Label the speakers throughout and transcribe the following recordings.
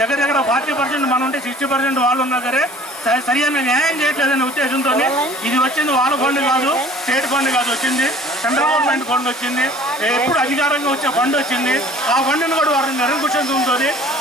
Speaker 1: దగ్గర దగ్గర forty percent మనం ఉంటే సిక్స్టీ పర్సెంట్ వాళ్ళు ఉన్నా సరే సరి- న్యాయం చేయట్లేదనే ఉద్దేశంతో ఇది వచ్చింది వాళ్ళ ఫండ్ కాదు స్టేట్ ఫండ్ కాదు వచ్చింది సెంట్రల్ గవర్నమెంట్ ఫండ్ వచ్చింది ఎప్పుడు అధికారంగా వచ్చే ఫండ్ వచ్చింది ఆ ఫండ్ని కూడా వారిని నిరంకుశంతో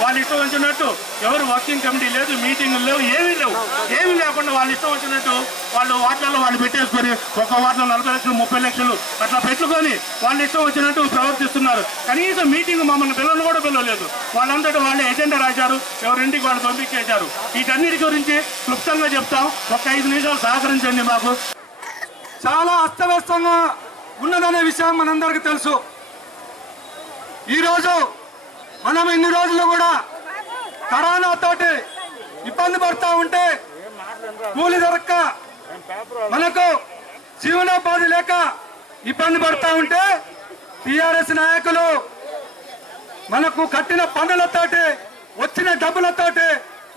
Speaker 1: వాళ్ళు ఇష్టం వచ్చినట్టు ఎవరు వర్కింగ్ కమిటీ లేదు మీటింగులు లేవు ఏమీ లేవు. ఏమీ లేకుండా వాళ్ళు ఇష్టం వచ్చినట్టు వాళ్ళు వార్డులలో వాళ్ళు పెట్టేసుకొని ఒక్క వార్డులో నలభై లక్షలు ముప్పై లక్షలు అట్లా పెట్టుకొని వాళ్ళు ఇష్టం వచ్చినట్టు ప్రవర్తిస్తున్నారు. కనీసం మీటింగ్ మమ్మల్ని పిల్లలు కూడా పిలవలేదు. వాళ్ళంతటా వాళ్ళే ఎజెండా రాశారు ఎవరింటికి వాళ్ళు పంపించేశారు. వీటన్నిటి గురించి క్లుప్తంగా చెప్తాం. ఒక ఐదు నిమిషాలు సహకరించండి మాకు. చాలా అస్తవ్యస్తంగా ఉన్నదనే విషయం మనందరికీ తెలుసు. ఈరోజు మనం ఇన్ని రోజులు కూడా కరోనా తోటి ఇబ్బంది పడుతూ ఉంటే కూలి దొరక్క మనకు జీవనోపాధి లేక ఇబ్బంది పడుతూ ఉంటే టిఆర్ఎస్ నాయకులు మనకు కట్టిన పన్నులతోటి వచ్చిన డబ్బులతోటి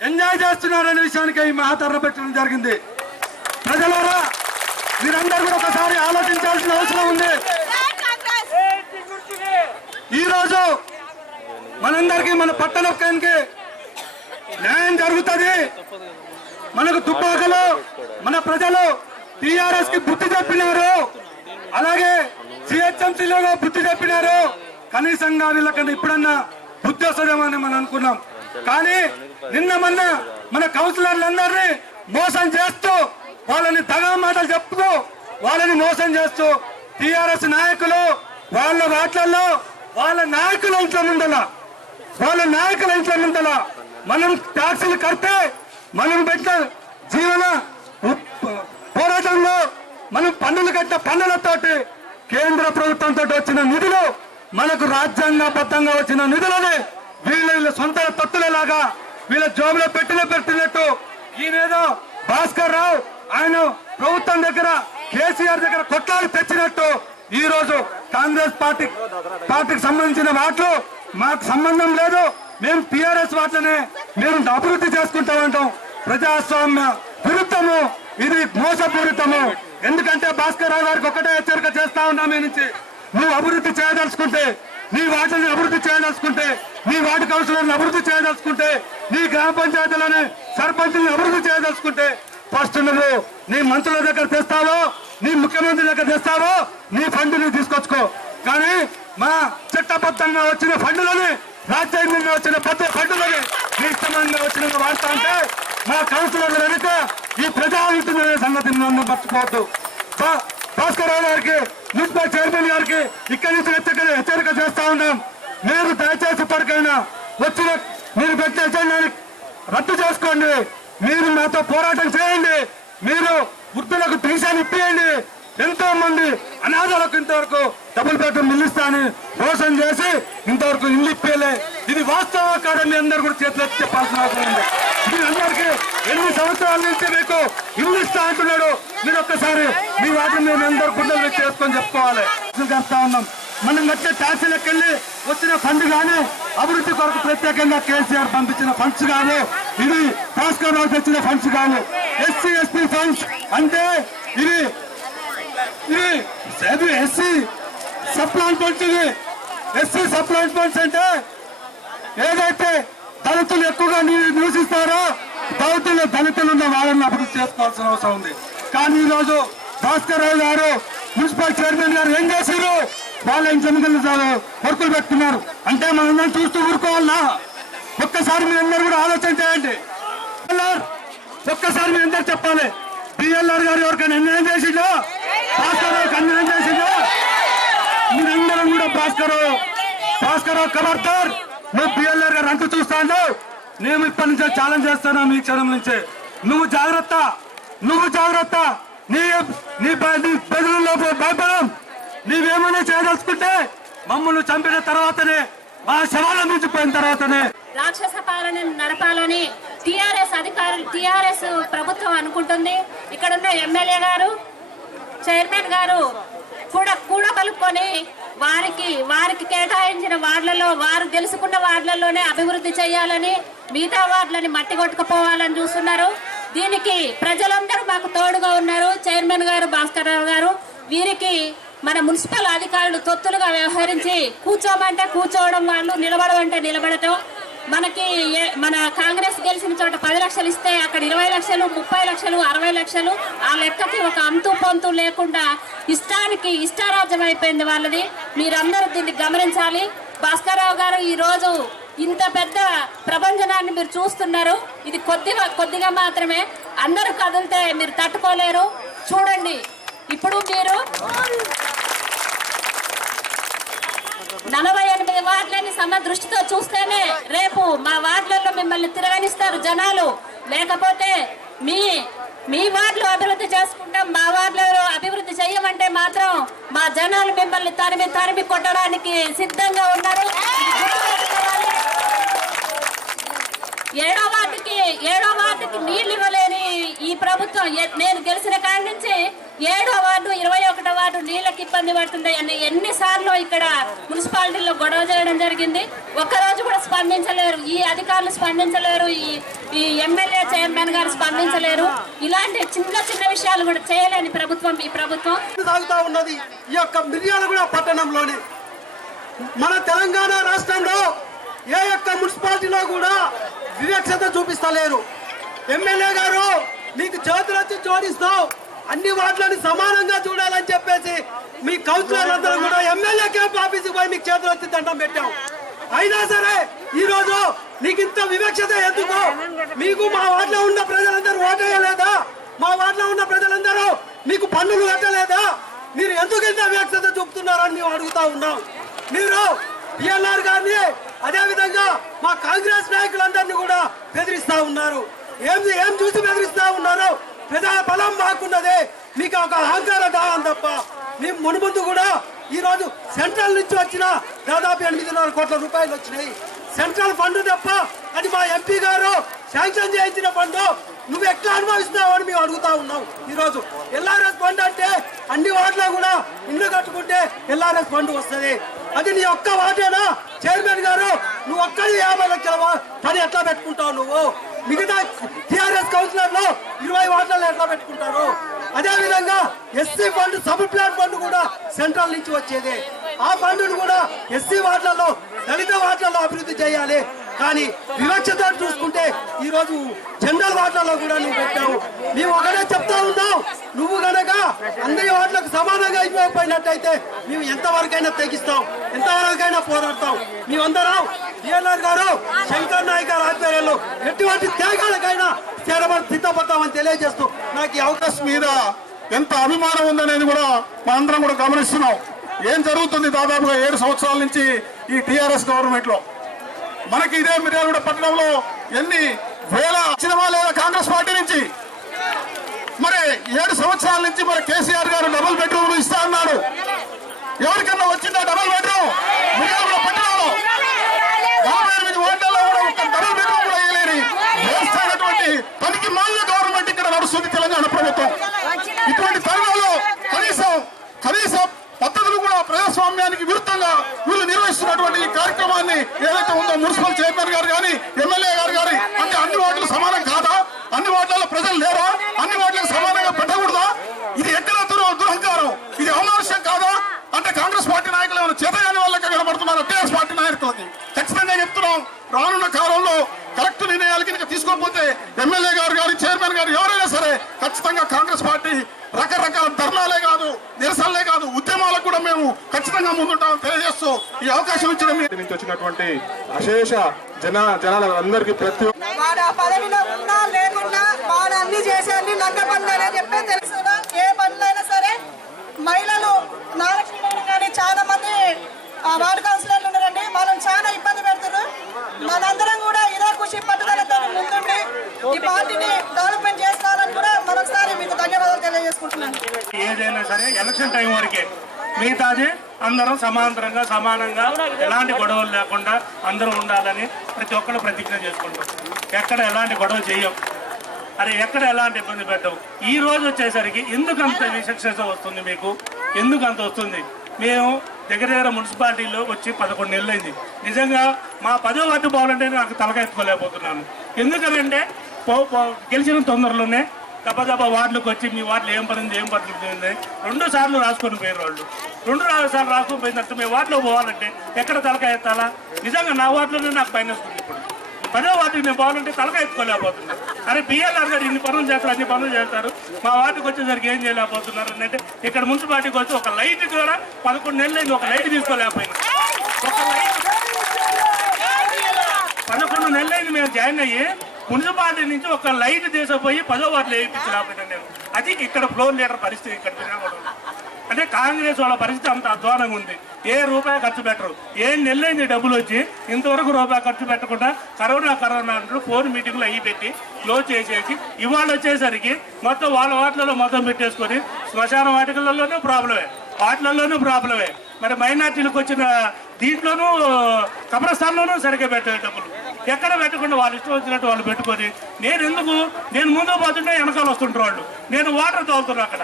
Speaker 1: ఎంజాయ్ చేస్తున్నారనే విషయానికి ఈ మహాతరణ పెట్టడం జరిగింది. ప్రజలారా మీరందరూ కూడా ఒకసారి ఆలోచించాల్సిన అవసరం ఉంది. ఈ రోజు మనందరికీ మన పట్టణానికి న్యాయం జరుగుతుంది. మనకు తుపాకులు మన ప్రజలు టిఆర్ఎస్కి బుద్ధి చెప్పినారు. అలాగే సిహెచ్ఎంసీలో బుద్ధి చెప్పినారు. కనీసంగా వీళ్ళకన్నా ఇప్పుడన్నా బుద్ధి వస్తుందేమని మనం అనుకున్నాం. కానీ నిన్న మొన్న మన కౌన్సిలర్లందరినీ మోసం చేస్తూ వాళ్ళని తగా మాటలు చెప్తూ వాళ్ళని మోసం చేస్తూ టిఆర్ఎస్ నాయకులు వాళ్ళ వాట్లలో వాళ్ళ నాయకుల ఇంట్లో ఉండాల. వాళ్ళ నాయకులు ఇంట్లో మనం ట్యాక్సీలు కడితే మనం పెట్టిన జీవన పోరాటంలో మనం పన్నులు కట్టిన పన్నులతోటి కేంద్ర ప్రభుత్వంతో వచ్చిన నిధులు మనకు రాజ్యాంగబద్ధంగా వచ్చిన నిధులని వీళ్ళ వీళ్ళ సొంత తత్తులలాగా వీళ్ళ జోబులో పెట్టిన పెట్టినట్టు ఈయనేదో భాస్కర్ రావు ఆయన ప్రభుత్వం దగ్గర కేసీఆర్ దగ్గర కొట్లాడి తెచ్చినట్టు ఈ రోజు కాంగ్రెస్ పార్టీ పార్టీకి సంబంధించిన వాటిలో మాకు సంబంధం లేదు. మేము టిఆర్ఎస్ వాటినే మేము అభివృద్ధి చేసుకుంటామంటాం ప్రజాస్వామ్య విరుద్ధము. ఇది మోసపూరితము. ఎందుకంటే భాస్కర్ రావు గారికి ఒకటే హెచ్చరిక చేస్తా ఉన్నా మీ నుంచి. నువ్వు అభివృద్ధి చేయదలుచుకుంటే నీ వాటిని అభివృద్ధి చేయదలుచుకుంటే నీ వార్డు కౌన్సిలర్ని అభివృద్ధి చేయదలుచుకుంటే నీ గ్రామ పంచాయతీలని సర్పంచుని అభివృద్ధి చేయదలుచుకుంటే ఫస్ట్ నువ్వు నీ మంత్రుల దగ్గర తెస్తావో నీ ముఖ్యమంత్రి దగ్గర తెస్తావో నీ ఫండ్ని తీసుకొచ్చుకో. కానీ మా చట్టబద్ధంగా వచ్చిన ఫండ్లని రాజ్యాంగంగా వచ్చిన పెద్ద ఫండ్లని నిష్టమంగా వచ్చిన వాడతా అంటే మా కౌన్సిలర్లు వెనుక ఈ ప్రజా సంగతిని సంగతి నన్ను మర్చిపోవద్దు. భాస్కరరావు గారికి మున్సిపల్ చైర్మన్ గారికి ఇక్కడి నుంచి హెచ్చరిక హెచ్చరిక చేస్తా ఉన్నాం. మీరు దయచేసి ఇప్పటికైనా వచ్చిన మీరు పెట్టే ఎజెండాని రద్దు చేసుకోండి. మీరు నాతో పోరాటం చేయండి. మీరు వృద్ధులకు పెన్షన్ ఇప్పియండి. ఎంతో మంది అనాథలకు ఇంతవరకు డబుల్ బెడ్రూమ్ ఇల్లు ఇస్తా అని మోసం చేసి ఇంతవరకు ఇల్లు ఇప్పేలే. ఇది వాస్తవ కాదని అందరు కూడా చేతిలో చెప్పాల్సిన అవసరం ఉంది. మీ అందరికీ ఎన్ని సంవత్సరాల నుంచి మీకు ఇల్లు ఇస్తా అంటున్నాడు? మీరు ఒక్కసారి మీ వాటిని మేము అందరు గుండెలు చేసుకొని చెప్పుకోవాలి. చేస్తా ఉన్నాం. మనం వచ్చే ట్యాక్సీలకు వెళ్ళి వచ్చిన ఫండ్ కానీ అభివృద్ధి కొరకు ప్రత్యేకంగా కేసీఆర్ పంపించిన ఫండ్స్ కానీ ఇవి భాస్కర్ రావు తెచ్చిన ఫండ్స్ కానీ ఎస్సీ ఎస్పీ ఫండ్స్ అంటే ఇవి ఇవి ఎస్సీ సప్లాన్ ఫండ్స్ ఇవి ఎస్సీ సప్లాన్ ఫండ్స్ అంటే ఏదైతే దళితులు ఎక్కువగా నివసిస్తారో దళితులు దళితులు ఉన్న వాళ్ళని అభివృద్ధి చేసుకోవాల్సిన అవసరం ఉంది. కానీ ఈ రోజు భాస్కర్ రావు గారు మున్సిపల్ చైర్మన్ గారు ఏం చేశారు? వాళ్ళ జమికలు వర్కులు పెట్టుకున్నారు. అంటే మనందరం చూస్తూ ఊరుకోవాలా? ఒక్కసారి మీ అందరూ కూడా ఆలోచన చేయండి. ఒక్కసారి మీ అందరు చెప్పాలి. బిఎల్ఆర్ గారు ఎవరికైనా అన్యాయం చేసిండో? భాస్కర్ రావుకి అన్యాయం చేసిండో? మీరందరం కూడా భాస్కర్ భాస్కర్ ఖబర్దార్ నువ్వు పిఎల్ఆర్ గారు అంత చూస్తాను నేను ఇప్పటి నుంచే ఛాలెంజ్ చేస్తాను మీ క్షణం నుంచే? నువ్వు జాగ్రత్త నువ్వు జాగ్రత్త. నీ నీ బ- బెదిరిలో భయపడం. నీవేమైనా చేయదలుచుకుంటే మమ్మల్ని చంపిన తర్వాతనే మా శవాల మించిపోయిన తర్వాతనే.
Speaker 2: రాక్షస పాలన నడపాలని టిఆర్ఎస్ అధికారులు టిఆర్ఎస్ ప్రభుత్వం అనుకుంటుంది. ఇక్కడ ఉన్న ఎమ్మెల్యే గారు చైర్మన్ గారు కూడా కూడా కలుపుకొని వారికి వారికి కేటాయించిన వార్డులలో వారు తెలుసుకున్న వార్డులలోనే అభివృద్ధి చేయాలని మిగతా వార్డులని మట్టి కొట్టుకుపోవాలని చూస్తున్నారు. దీనికి ప్రజలందరూ మాకు తోడుగా ఉన్నారు. చైర్మన్ గారు భాస్కర్రావు గారు వీరికి మన మున్సిపల్ అధికారులు తొత్తులుగా వ్యవహరించి కూర్చోమంటే కూర్చోవడం వాళ్ళు నిలబడమంటే నిలబడటం. మనకి ఏ- మన కాంగ్రెస్ గెలిచిన చోట పది లక్షలు ఇస్తే అక్కడ ఇరవై లక్షలు ముప్పై లక్షలు అరవై లక్షలు ఆ లెక్కకి ఒక అంతు పొంతు లేకుండా ఇష్టానికి ఇష్టారాజ్యం అయిపోయింది వాళ్ళది. మీరందరూ దీన్ని గమనించాలి. భాస్కర్రావు గారు ఈరోజు ఇంత పెద్ద ప్రపంచనాన్ని మీరు చూస్తున్నారు. ఇది కొద్దిగా కొద్దిగా మాత్రమే. అందరూ కదిలితే మీరు తట్టుకోలేరు. చూడండి. ఇప్పుడు మీరు నలభై ఎనిమిది వార్డులని సమదృష్టితో చూస్తేనే రేపు మా వార్డులలో మిమ్మల్ని తిరగనిస్తారు జనాలు. లేకపోతే మీ మీ వార్డులు అభివృద్ధి చేసుకుంటాం మా వార్డులో అభివృద్ధి చేయమంటే మాత్రం మా జనాలు మిమ్మల్ని తరిమి తరిమి కొట్టడానికి సిద్ధంగా ఉన్నారు. ఏడో వార్డుకి ఏడో వార్డుకి నీళ్ళు ఇవ్వలేని ఈ ప్రభుత్వం నేను గెలిచిన కాడి నుంచి ఏడో వార్డు ఇరవై ఒకటో వార్డు నీళ్ళకి ఇబ్బంది పడుతుంటాయి ఎన్నిసార్లు ఇక్కడ మున్సిపాలిటీలో గొడవ చేయడం జరిగింది. ఒక్కరోజు కూడా స్పందించలేరు. ఈ అధికారులు స్పందించలేరు. ఈ ఈ ఎమ్మెల్యే చైర్మన్ గారు స్పందించలేరు. ఇలాంటి చిన్న చిన్న విషయాలు కూడా చేయలేని ప్రభుత్వం ఈ ప్రభుత్వం.
Speaker 3: సాగుతా ఉన్నది. ఈ యొక్క మిర్యాలగూడ పట్టణంలోని. మన తెలంగాణ రాష్ట్రంలో ఏ యొక్క మున్సిపాలిటీలో కూడా వివక్షత చూపిస్తలేరు. ఎమ్మెల్యే గారు మీకు చేతులెత్తి జోడిస్తావు అన్ని వార్డులను సమానంగా చూడాలని చెప్పేసి మీ కౌన్సిలర్ అందరూ కూడా ఎమ్మెల్యే క్యాంప్ ఆఫీస్కి పోయి మీకు చేతులెత్తి దండం పెట్టాం. అయినా సరే ఈ రోజు నీకు ఇంత వివక్షత ఎందుకు? మీకు మా వార్డులో ఉన్న ప్రజలందరూ ఓటేయలేదా? మా వార్డులో ఉన్న ప్రజలందరూ మీకు పన్నులు కట్టలేదా? మీరు ఎందుకు ఇంత వివక్షత చూపుతున్నారని మేము అడుగుతా ఉన్నాం. మీరు పిఎల్ఆర్ గారిని అదేవిధంగా మా కాంగ్రెస్ నాయకులందరినీ కూడా బెదిరిస్తా ఉన్నారు. ఏం ఏం చూసి బెదిరిస్తా ఉన్నారు? ప్రజా బలం మాకున్నదే మీకు ఒక అహంకార దాహం తప్ప మేము మునుముందు కూడా ఈరోజు సెంట్రల్ నుంచి వచ్చిన దాదాపు ఎనిమిదిన్నర కోట్ల రూపాయలు వచ్చినాయి. సెంట్రల్ ఫండ్ తప్ప అది మా ఎంపీ గారు శాంక్షన్ చేయించిన ఫండ్. నువ్వు ఎట్లా అనుభవిస్తున్నావు అని మేము అడుగుతా ఉన్నాం ఈరోజు. ఎల్ఆర్ఎస్ ఫండ్ అంటే అన్ని వార్డులో కూడా ఇల్లు కట్టుకుంటే ఎల్ఆర్ఎస్ ఫండ్ వస్తుంది. అది నీ ఒక్క వార్డేనా? చైర్మన్ గారు నువ్వు ఒక్కడి యాభై లక్షల పని ఎట్లా పెట్టుకుంటావు నువ్వు? మిగతా టిఆర్ఎస్ కౌన్సిలర్లో ఇరవై వార్డులలో ఎట్లా పెట్టుకుంటారు? అదే విధంగా SC fund sub plan fund కూడా సెంట్రల్ నుంచి వచ్చేది. ఆ ఫండ్ను కూడా ఎస్సీ వార్డులలో దళిత వార్డులలో అభివృద్ధి చేయాలి. కానీ వివక్షతో చూసుకుంటే ఈరోజు జనరల్ వార్డులలో కూడా నువ్వు పెట్టావు. మేము ఒకటే చెప్తా ఉన్నాం నువ్వు గనక అందరి వార్డులకు సమానంగా అయిపోయినట్టయితే మేము ఎంతవరకైనా తెగిస్తాం. ఎంతవరకైనా పోరాడతాం. మేమందరం బిఎల్ఆర్ గారు శంకర్ నాయక్ గారు ఆధ్వర్యంలో ఎటువంటి త్యాగాలకైనా చేరమని సిద్ధపడతామని తెలియజేస్తూ నాకు ఈ అవకాశం
Speaker 4: మీద ఎంత అభిమానం ఉందనేది కూడా మనందరం కూడా గమనిస్తున్నాం. ఏం జరుగుతుంది దాదాపుగా ఏడు సంవత్సరాల నుంచి ఈ టిఆర్ఎస్ గవర్నమెంట్లో? మనకి ఇదే మిర్యాలగూడ పట్టణంలో ఎన్ని వేల సినిమా లేదా కాంగ్రెస్ పార్టీ నుంచి. మరి ఏడు సంవత్సరాల నుంచి మరి కేసీఆర్ గారు డబుల్ బెడ్రూమ్ ఇస్తా అన్నాడు. ఎవరికన్నా వచ్చిందా డబుల్ బెడ్రూమ్? మిర్యాలగూడ పట్టణంలో. నలభై ఎనిమిది వార్డుల్లో కూడా ఒక డబుల్ బెడ్రూమ్ కూడా వేయలేని వేస్ట్ పనికి మాన్య గవర్నమెంట్ ఇక్కడ నడుస్తుంది తెలంగాణ ప్రభుత్వం. ఇటువంటి తరుణంలో కనీసం కనీసం పద్ధతులు కూడా ప్రజాస్వామ్యానికి విరుద్ధంగా వీళ్ళు నిర్వహిస్తున్నటువంటి ఈ కార్యక్రమాన్ని ఏదైతే ఉందో మున్సిపల్ చైర్మన్ గారు కానీ ఎమ్మెల్యే గారు కానీ అంటే అన్ని వార్డులు సమానం కాదా? అన్ని వాటిలో ప్రజలు లేరా? అన్ని వాటికి సమానంగా పెట్టకూడదా? ఇది ఎక్కడ దురహంకారం. ఇది అవమానుష్యం కాదా? అంటే కాంగ్రెస్ పార్టీ నాయకులు ఏమైనా చేతగాని వాళ్ళకి కనబడుతున్నారు టీఆర్ఎస్ పార్టీ నాయకులకి ఖచ్చితంగా చెప్తున్నాం రానున్న కాలంలో కరెక్ట్ నిర్ణయాలు కనుక తీసుకోకపోతే ఎమ్మెల్యే గారు కానీ చైర్మన్ గారు ఎవరైనా సరే ఖచ్చితంగా కాంగ్రెస్ పార్టీ రకరకాల ధర్నాలే కాదు నిరసనలే కాదు ఉద్యమాలకు కూడా మేము ఖచ్చితంగా ముందుంటామని తెలియజేస్తూ ఈ అవకాశం ఇచ్చిన మీ
Speaker 5: నుంచి అశేష జన జనాలందరికీ ప్రతి
Speaker 6: పదవిలో ఉన్నా లేకున్నా వాడు అన్ని చేసే అన్ని చెప్పే తెలుసు ఏ పనులైనా సరే మహిళలు నాగలక్ష్మి కానీ చాలా మంది ఆ వార్డు కౌన్సిలర్లు ఉన్నారండి మనం చాలా ఇబ్బంది పెడుతున్నారు మనందరం కూడా ఇదే ఖుషి పట్టుదలతో ముందుండి ఈ పార్టీని డెవలప్మెంట్ చేస్తారని కూడా మరొకసారి మీకు ధన్యవాదాలు తెలియజేసుకుంటున్నాను
Speaker 7: ఏదైనా సరే ఎలక్షన్ టైం వరకే మిగతాది అందరం సమాంతరంగా సమానంగా ఎలాంటి గొడవలు లేకుండా అందరూ ఉండాలని ప్రతి ఒక్కరు ప్రతిజ్ఞ చేసుకుంటాం. ఎక్కడ ఎలాంటి గొడవ చేయం అరే ఎక్కడ ఎలాంటి ఇబ్బంది పెట్టవు? ఈ రోజు వచ్చేసరికి ఎందుకు అంత విశక్షత వస్తుంది మీకు? ఎందుకు అంత వస్తుంది? మేము దగ్గర దగ్గర మున్సిపాలిటీలో వచ్చి పదకొండు నెలలు అయింది నిజంగా మా పదో వార్డు పోవాలంటే నాకు తలక ఎత్తుకోలేకపోతున్నాను. ఎందుకంటే గెలిచిన తొందరలోనే దెబ్బ వార్డులకు వచ్చి మీ వార్డులో ఏం పడింది ఏం పడుతుంది రెండు సార్లు రాసుకొని పోయారు వాళ్ళు రెండు సార్లు రాసుకొని పోయినట్టు మీ వార్డులో పోవాలంటే ఎక్కడ తలకాయ ఎత్తాలా? నిజంగా నా వార్డులోనే నాకు పైన వస్తుంది ఇప్పుడు. పదో వార్డుకి నేను పోవాలంటే తలకాయ ఎత్తుకోలేకపోతున్నా. అరే బిఎల్ఆర్ గారు ఇన్ని పనులు చేస్తారు అన్ని పనులు చేస్తారు. మా వార్డుకి వచ్చేసరికి ఏం చేయలేకపోతున్నారు అంటే ఇక్కడ మున్సిపాలిటీకి వచ్చి ఒక లైట్ కూడా పదకొండు నెలలు అయింది ఒక లైట్ తీసుకోలేకపోయినా. ఒక లైట్ పదకొండు నెలలైంది మేము జాయిన్ అయ్యి మున్సిపాలిటీ నుంచి ఒక లైట్ తీసుకుపోయి పదో వాటిలో వేయించలేకపోయినా నేను. అది ఇక్కడ ఫ్లోర్ లీడర్ పరిస్థితి ఇక్కడ అంటే కాంగ్రెస్ వాళ్ళ పరిస్థితి అంత అధ్వానంగా ఉంది. ఏ రూపాయి ఖర్చు పెట్టరు. ఏ నెలలైంది డబ్బులు వచ్చి ఇంతవరకు రూపాయి ఖర్చు పెట్టకుండా కరోనా కరోనా అంటూ ఫోన్ మీటింగ్లు అయ్యి పెట్టి క్లోజ్ చేసేసి ఇవాళ వచ్చేసరికి మొత్తం వాళ్ళ వాటిలలో మొత్తం పెట్టేసుకొని శ్మశాన వాటికలలోనూ ప్రాబ్లమే వాటిలలోనూ ప్రాబ్లమే మరి మైనార్టీలకు వచ్చిన దీంట్లోనూ కబ్రస్థాన్లోనూ సరిగ్గా పెట్టే డబ్బులు. ఎక్కడ పెట్టకుండా వాళ్ళు ఇష్టం వచ్చినట్టు వాళ్ళు పెట్టుకొని నేను ఎందుకు? నేను ముందు పోతుంటే వెనకాల వస్తుంటారు వాళ్ళు. నేను వాటర్ తోలుతున్నా అక్కడ.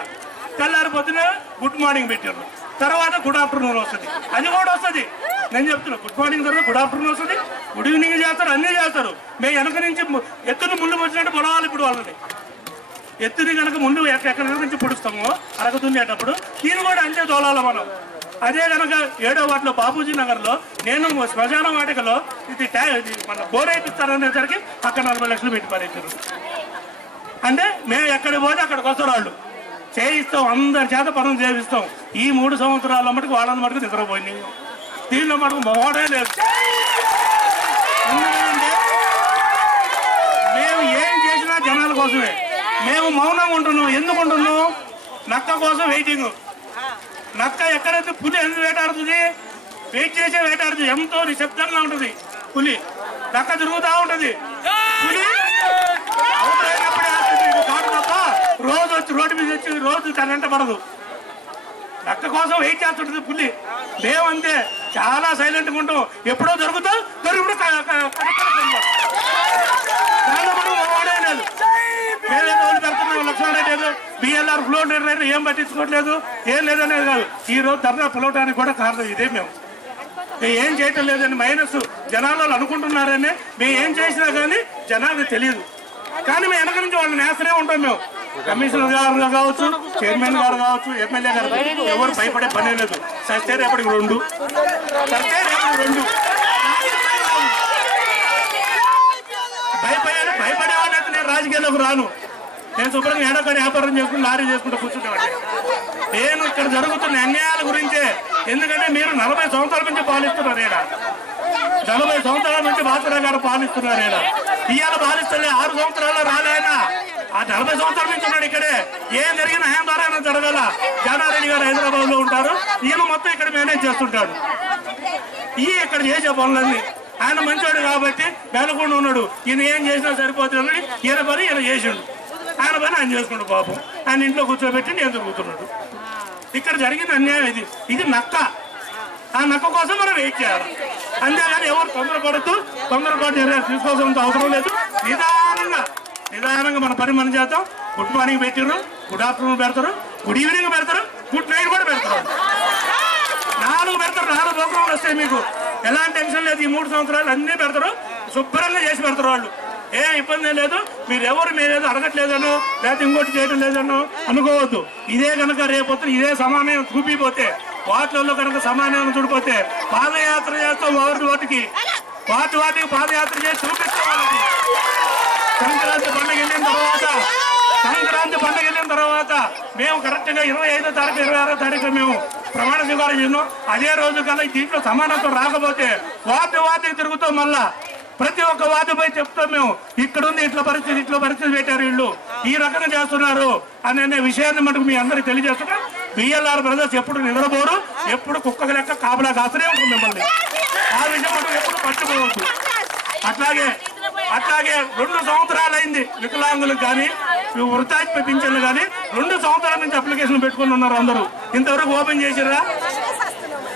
Speaker 7: తెల్లారిపోతున్నా గుడ్ మార్నింగ్ పెట్టారు. తర్వాత గుడ్ ఆఫ్టర్నూన్ వస్తుంది. అది కూడా వస్తుంది. నేను చెప్తున్నా గుడ్ మార్నింగ్ తర్వాత గుడ్ ఆఫ్టర్నూన్ వస్తుంది. గుడ్ ఈవినింగ్ చేస్తారు అన్నీ చేస్తారు. మేము వెనక నుంచి ఎత్తున ఎత్తుని ముందు వచ్చినట్టు పొలవాలి ఇప్పుడు వాళ్ళని. ఎత్తుని కనుక ముందు ఎక్కడ నుంచి పొడుస్తామో అరగ దున్నేటప్పుడు దీన్ని కూడా అంతే తోలాలి మనం. అదే కనుక ఏడో వాటిలో బాపూజీ నగర్లో నేను శ్మశాన వాటికలో ఇది మన బోర్ వేయిస్తారనేసరికి అక్కడ నలభై లక్షలు పెట్టి పారేసారు అంటే మేము ఎక్కడికి పోతే అక్కడికి వస్తారు వాళ్ళు. చేయిస్తాం అందరి చేత పనులు చేయిస్తాం. ఈ మూడు సంవత్సరాల మటుకు వాళ్ళని మటుకు నిద్రపోయింది దీనిలో మటుకు మొహడే లేదు. మేము ఏం చేసినా జనాల కోసమే. మేము మౌనంగా ఉంటున్నాం. ఎందుకు ఉంటున్నాం? నక్క కోసం వెయిటింగ్ నక్క ఎక్కడైతే పులి ఎందుకు వేటాడుతుంది? వెయిట్ చేసే వేటాడుతుంది. ఎంతో నిశ్శబ్దంగా ఉంటుంది పులి. నక్క తిరుగుతూ ఉంటుంది. పులి రోజు వచ్చి రోడ్డు మీద వచ్చి రోజు తన వెంట పడదు. నక్క కోసం వెయిట్ చేస్తుంటుంది పులి. మేమంతే చాలా సైలెంట్గా ఉంటాం ఎప్పుడో దొరుకుతాం దొరికిప్పుడు క- దానిలో మనం లేదు వేరే పెడుతున్నాం లక్షణాలు లేదు. బిఎల్ఆర్ ఫ్లో లేదు. ఏం పట్టించుకోవట్లేదు. ఏం లేదనేది కాదు. ఈ రోజు ధర్నా పిలవడానికి కూడా కారణం ఇదే మేము. ఏం చేయటం లేదని మైనస్ జనాలు వాళ్ళు అనుకుంటున్నారని మేము ఏం చేసినా కానీ జనాలకు తెలియదు. కానీ మేము వెనక నుంచి వాళ్ళని నేస్తనే ఉంటాం మేము. కమిషనర్ గారు కావచ్చు చైర్మన్ గారు కావచ్చు ఎమ్మెల్యే గారు ఎవరు భయపడే పనే లేదు. సస్తే రేపటికి రెండు. సస్తే రేపటికి రెండు భయపడే భయపడేవాడినైతే నేను రాజకీయాల్లోకి రాను. నేను శుభ్రంగా ఏడొకటి వ్యాపారం చేసుకుని లారీ చేసుకుంటూ కూర్చుంటామండి నేను ఇక్కడ జరుగుతున్న అన్యాయాల గురించే ఎందుకంటే మీరు నలభై సంవత్సరాల నుంచి పాలిస్తున్నారు ఈడ. నలభై సంవత్సరాల నుంచి బాసరావు గారు పాలిస్తున్నారు ఈడ. ఇవాళ పాలిస్తలే ఆరు సంవత్సరాల్లో రాలేనా ఆ నలభై సంవత్సరాల నుంచి ఉన్నాడు ఇక్కడే. ఏం జరిగినా ఆయన ద్వారా అయినా జరగాల. జానారెడ్డి గారు హైదరాబాద్లో ఉంటారు. ఈయన మొత్తం ఇక్కడ మేనేజ్ చేస్తుంటాడు. ఈ ఇక్కడ చేసే పనులన్నీ ఆయన మంచోడు కాబట్టి బెలకుండా ఉన్నాడు. ఈయన ఏం చేసినా సరిపోతుంది ఈయన పని ఈయన చేసిండు. ఆయన పని ఆయన చేసుకుండు పాపం. ఆయన ఇంట్లో కూర్చోబెట్టి నేను తిరుగుతున్నాడు. ఇక్కడ జరిగిన అన్యాయం ఇది. ఇది నక్క. ఆ నక్క కోసం మనం వెయిట్ చేయాలి. అంతేగాని ఎవరు తొందరపడుతూ తొందరపాటు నిర్ణయం తీసుకోవాల్సినంత అవసరం లేదు. నిదానంగా నిదానంగా మన పని మనం చేద్దాం. గుడ్ మార్నింగ్ పెట్టిర్రు. గుడ్ ఆఫ్టర్నూన్ పెడతారు. గుడ్ ఈవినింగ్ పెడతారు. గుడ్ నైట్ కూడా పెడతారు. నాలుగు పెడతారు. నాలుగు ప్రోగ్రాంలు వస్తాయి మీకు. ఎలాంటి టెన్షన్ లేదు. ఈ మూడు సంవత్సరాలు అన్నీ పెడతారు. శుభ్రంగా చేసి పెడతారు వాళ్ళు. ఏం ఇబ్బంది లేదు. మీరు ఎవరు మీరేదో అడగట్లేదనో లేకపోతే ఇంకోటి చేయడం లేదనో అనుకోవద్దు. ఇదే కనుక రేపొద్దు ఇదే సమానం చూపిపోతే వాటిల్లో కనుక సమానం చూడిపోతే పాదయాత్ర చేస్తాం వాటి వాటికి. వాటి వాటికి పాదయాత్ర చేసి చూపిస్తాం వాళ్ళకి. సంక్రాంతి పండుగ వెళ్ళిన తర్వాత సంక్రాంతి పండుగ వెళ్ళిన తర్వాత మేము కరెక్ట్గా ఇరవై ఐదో తారీఖు ఇరవై ఆరో తారీఖు మేము ప్రమాణ స్వీకారం చేసినాం. అదే రోజు కల్లా దీంట్లో సమానత్వం రాకపోతే వార్డు వార్డుకి తిరుగుతాం మళ్ళా. ప్రతి ఒక్క వార్డుపై చెప్తాం మేము ఇక్కడుంది ఇట్లా పరిస్థితి ఇట్లా పరిస్థితి పెట్టారు వీళ్ళు. ఈ రకంగా చేస్తున్నారు అనే విషయాన్ని మటుకు మీ అందరికి తెలియజేస్తున్నాం. బిఎల్ఆర్ బ్రదర్స్ ఎప్పుడు నిద్రపోరు ఎప్పుడు కుక్క లెక్క కాపలా కాస్తూనే ఉంటుంది మిమ్మల్ని. ఆ విషయం మటుకు ఎప్పుడు పట్టుకోవద్దు. అట్లాగే అట్లాగే రెండు సంవత్సరాలు అయింది వికలాంగులకు కానీ వృద్ధాప్య పింఛన్లు కానీ రెండు సంవత్సరాల నుంచి అప్లికేషన్ పెట్టుకుని ఉన్నారు అందరూ. ఇంతవరకు ఓపెన్ చేసిర్రా?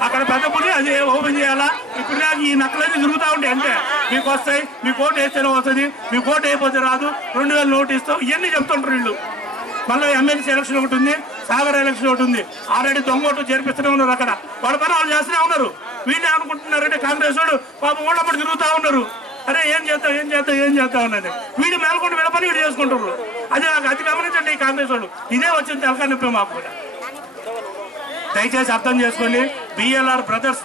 Speaker 7: అక్కడ పెద్ద పులి అది ఓపెన్ చేయాలా? ఇప్పుడు నాకు ఈ నక్కలన్నీ తిరుగుతూ ఉంటాయి అంతే. మీకు వస్తాయి మీ కోట్ వేస్తేనే వస్తుంది మీ కోట్ అయిపోతే రాదు. రెండు వేలు నోటు ఇస్తాం ఇవన్నీ చెప్తుంటారు వీళ్ళు. మళ్ళీ ఎమ్మెల్సీ ఎలక్షన్ ఒకటి ఉంది సాగర్ ఎలక్షన్ ఒకటి ఉంది. ఆల్రెడీ దొంగ ఓట్లు చేర్పిస్తూనే ఉన్నారు అక్కడ. వాళ్ళ పని వాళ్ళు చేస్తూనే ఉన్నారు. వీళ్ళు అనుకుంటున్నారంటే కాంగ్రెస్ వాడు పాపం ఊళ్ళప్పుడు తిరుగుతూ ఉన్నారు. అరే ఏం చేస్తావు ఏం చేస్తావు ఏం చేస్తావు అన్నది. వీడు మేలకుండా వీళ్ళ పని వీడు చేసుకుంటారు అది నాకు అతి గమనించండి ఈ కాంగ్రెస్ వాళ్ళు. ఇదే వచ్చింది తెలకా నొప్పి మాకు కూడా. దయచేసి అర్థం చేసుకోండి. బిఎల్ఆర్ బ్రదర్స్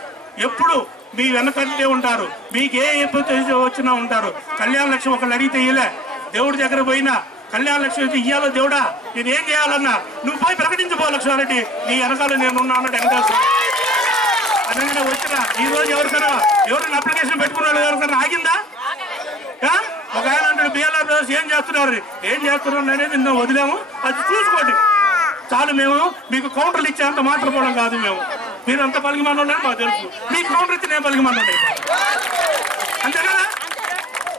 Speaker 7: ఎప్పుడు మీ వెనకంటే ఉంటారు. మీకు ఏ ఇబ్బంది వచ్చినా ఉంటారు. కళ్యాణ లక్ష్యం ఒకళ్ళు అడిగితే ఇయ్యలే. దేవుడి దగ్గర పోయినా కళ్యాణ లక్ష్యం అయితే ఇయ్యాలో దేవుడా? నేను ఏం చేయాలన్నా? నువ్వు పోయి ప్రకటించుకో లక్ష్మారెడ్డి. నీ వెనకాల నేను ఉన్నా అన్నట్టు వెనకాల అనగానే వచ్చినా ఈ రోజు ఎవరికైనా ఎవరైనా అప్లికేషన్ పెట్టుకున్నాడు ఎవరికైనా ఆగిందా? ఒక ఆయన అంటాడు బిఎల్ఆర్ బ్రదర్స్ ఏం చేస్తున్నారు? ఏం చేస్తున్నారు అనేది నిన్న వదిలేము. అది చూసుకోండి. చాలు మేము మీకు కౌంటర్లు ఇచ్చేంత మాట్లాడుకోవడం కాదు మేము. మీరు అంత పలికి మాకు తెలుసు. మీకు కౌంటర్ ఇచ్చి నేను పలికి అంతే కదా?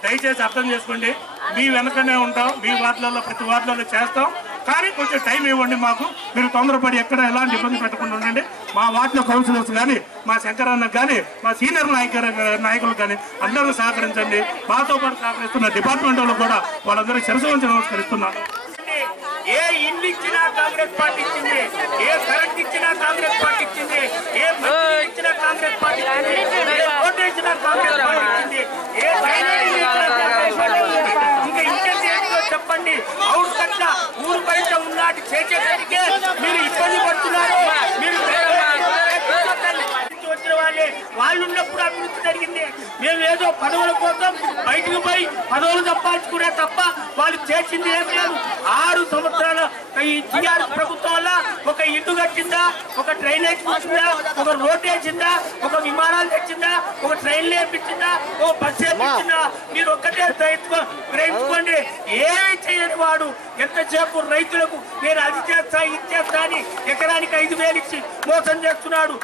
Speaker 7: దయచేసి అర్థం చేసుకోండి. మీ వెనకనే ఉంటాం మీ వార్డులలో ప్రతి వార్డులలో చేస్తాం. కానీ కొంచెం టైం ఇవ్వండి మాకు. మీరు తొందరపడి ఎక్కడ ఎలాంటి ఇబ్బంది పెట్టకుండా ఉండండి. మా వార్డులో కౌన్సిలర్స్ కానీ మా శంకరన్న కానీ మా సీనియర్ నాయక నాయకులు కానీ అందరూ సహకరించండి. మాతో పాటు సహకరిస్తున్న డిపార్ట్మెంట్ వాళ్ళు కూడా వాళ్ళందరూ శిరసు వంచి నమస్కరిస్తున్నాను ఏ ఇల్లు ఇచ్చినా కాంగ్రెస్ పార్టీ ఇచ్చింది ఏ కరెంట్ ఇచ్చినా కాంగ్రెస్ పార్టీ ఇచ్చింది ఏ మంత్రి ఇచ్చినా కాంగ్రెస్ పార్టీ ఇచ్చింది ఏ ఓటు ఇచ్చినా కాంగ్రెస్ పార్టీ ఇచ్చింది ఏ డ్రైనేజీ ఇచ్చినా కాంగ్రెస్ పార్టీ ఇచ్చింది ఇంకా ఇంకేం చేయాలో చెప్పండి. అవుట్ కట్ట ఊరు బయట ఉన్నాటి చేసేసరికి మీరు ఇబ్బంది పడుతున్నారు. మీరు వాళ్ళు ఉన్నప్పుడు అభివృద్ధి జరిగింది. మేము ఏదో పదవుల కోసం బయటకు పోయి పదవులు సంపాదించుకునే తప్ప వాళ్ళు చేసింది ఏం లేదు. ఆరు సంవత్సరాల ఈ టీఆర్ఎస్ ప్రభుత్వం వల్ల ఒక ఇల్లు కట్టిందా ఒక డ్రైనేజ్ వచ్చిందా ఒక రోడ్ వేసిందా ఒక విమానాలు తెచ్చిందా ఒక ట్రైన్లు వేపించిందా ఒక బస్సు వేపించిందా? మీరు ఒక్కటే గ్రహించుకోండి. ఏమి చేయని వాడు ఎంతసేపు రైతులకు నేను అది చేస్తా ఇది చేస్తా అని ఎకరానికి ఐదు వేలు ఇచ్చి మోసం చేస్తున్నాడు.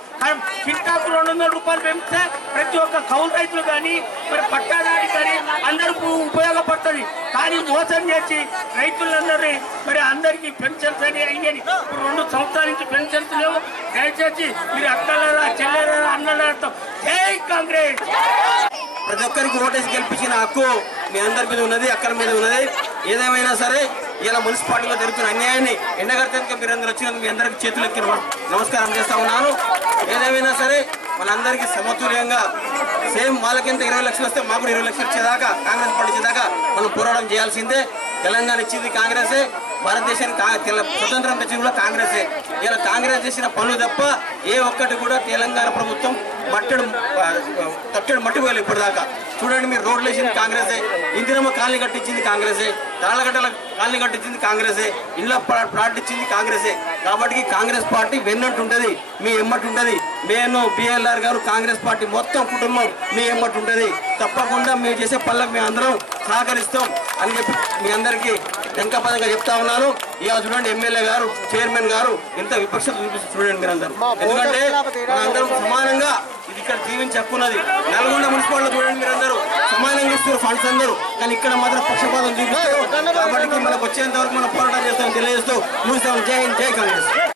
Speaker 7: కింటాకు రెండు వందల రూపాయలు పెంచితే ప్రతి ఒక్క కౌలు రైతులు కానీ మరి పట్టాదారి కానీ అందరికీ ఉపయోగపడుతుంది. కానీ మోసం చేసి రైతులందరినీ మరి అందరికీ పెన్షన్స్ అని అయ్యని ఇప్పుడు రెండు సంవత్సరాల నుంచి పెన్షన్స్ లేవు. దయచేసి మీరు అక్కలరా చెల్లెలరా అన్నలతో జై కాంగ్రెస్!
Speaker 8: ప్రతి ఒక్కరికి ఓటేసి గెలిపించిన హక్కు మీ అందరి మీద ఉన్నది అక్కడ మీద ఉన్నది. ఏదేమైనా సరే ఇలా మున్సిపాలిటీలో జరుగుతున్న అన్యాయాన్ని ఎండగడతానికి మీరు వచ్చినందుకు మీ అందరికీ చేతులెక్కి నమస్కారం చేస్తా ఉన్నాను. ఏదేమైనా సరే మనందరికీ సమతుల్యంగా సేమ్ వాళ్ళకింత ఇరవై లక్షలు వస్తే మాకు ఇరవై లక్షలు ఇచ్చేదాకా కాంగ్రెస్ పార్టీ ఇచ్చేదాకా మనం పోరాటం చేయాల్సిందే. తెలంగాణ ఇచ్చింది కాంగ్రెసే భారతదేశానికి స్వతంత్రం తెచ్చింది కూడా కాంగ్రెసే. ఇలా కాంగ్రెస్ చేసిన పనులు తప్ప ఏ ఒక్కటి కూడా తెలంగాణ ప్రభుత్వం మట్టడు తట్టడు మట్టి ఇప్పటిదాకా. చూడండి మీరు రోడ్లు వేసింది కాంగ్రెసే. ఇందిరమ్మ కాలనీ కట్టించింది కాంగ్రెసే. తాళ్ళగడ్డల కాలనీ కట్టించింది కాంగ్రెసే. ఇళ్ళ ప్లాట్ ఇచ్చింది కాంగ్రెసే. కాబట్టి కాంగ్రెస్ పార్టీ వెన్నట్టుంటది మీ ఎమ్మటి ఉంటది నేను బిఎల్ఆర్ గారు కాంగ్రెస్ పార్టీ మొత్తం కుటుంబం మీ ఎమ్మటుంటది. తప్పకుండా మీరు చేసే పనులకు మేము అందరం సహకరిస్తాం అని చెప్పి మీ అందరికీ వెంకపదంగా చెప్తా ఉన్నాను. ఇవాళ చూడండి ఎమ్మెల్యే గారు చైర్మన్ గారు ఎంత విపక్షత చూపిస్తారు చూడండి మీరందరూ. ఎందుకంటే మనందరం సమానంగా ఇది ఇక్కడ జీవించి హక్కున్నది నల్గొండ మున్సిపాలిటీ చూడండి మీరందరూ. సమానంగా ఇస్తారు ఫండ్స్ అందరూ. కానీ ఇక్కడ మాత్రం పక్షపాతం చూపిస్తారు కాబట్టి మనకు వచ్చేంత వరకు మనం పోరాటం చేస్తాం తెలియజేస్తూ ముగిస్తాం. జై హింద్ జై కాంగ్రెస్.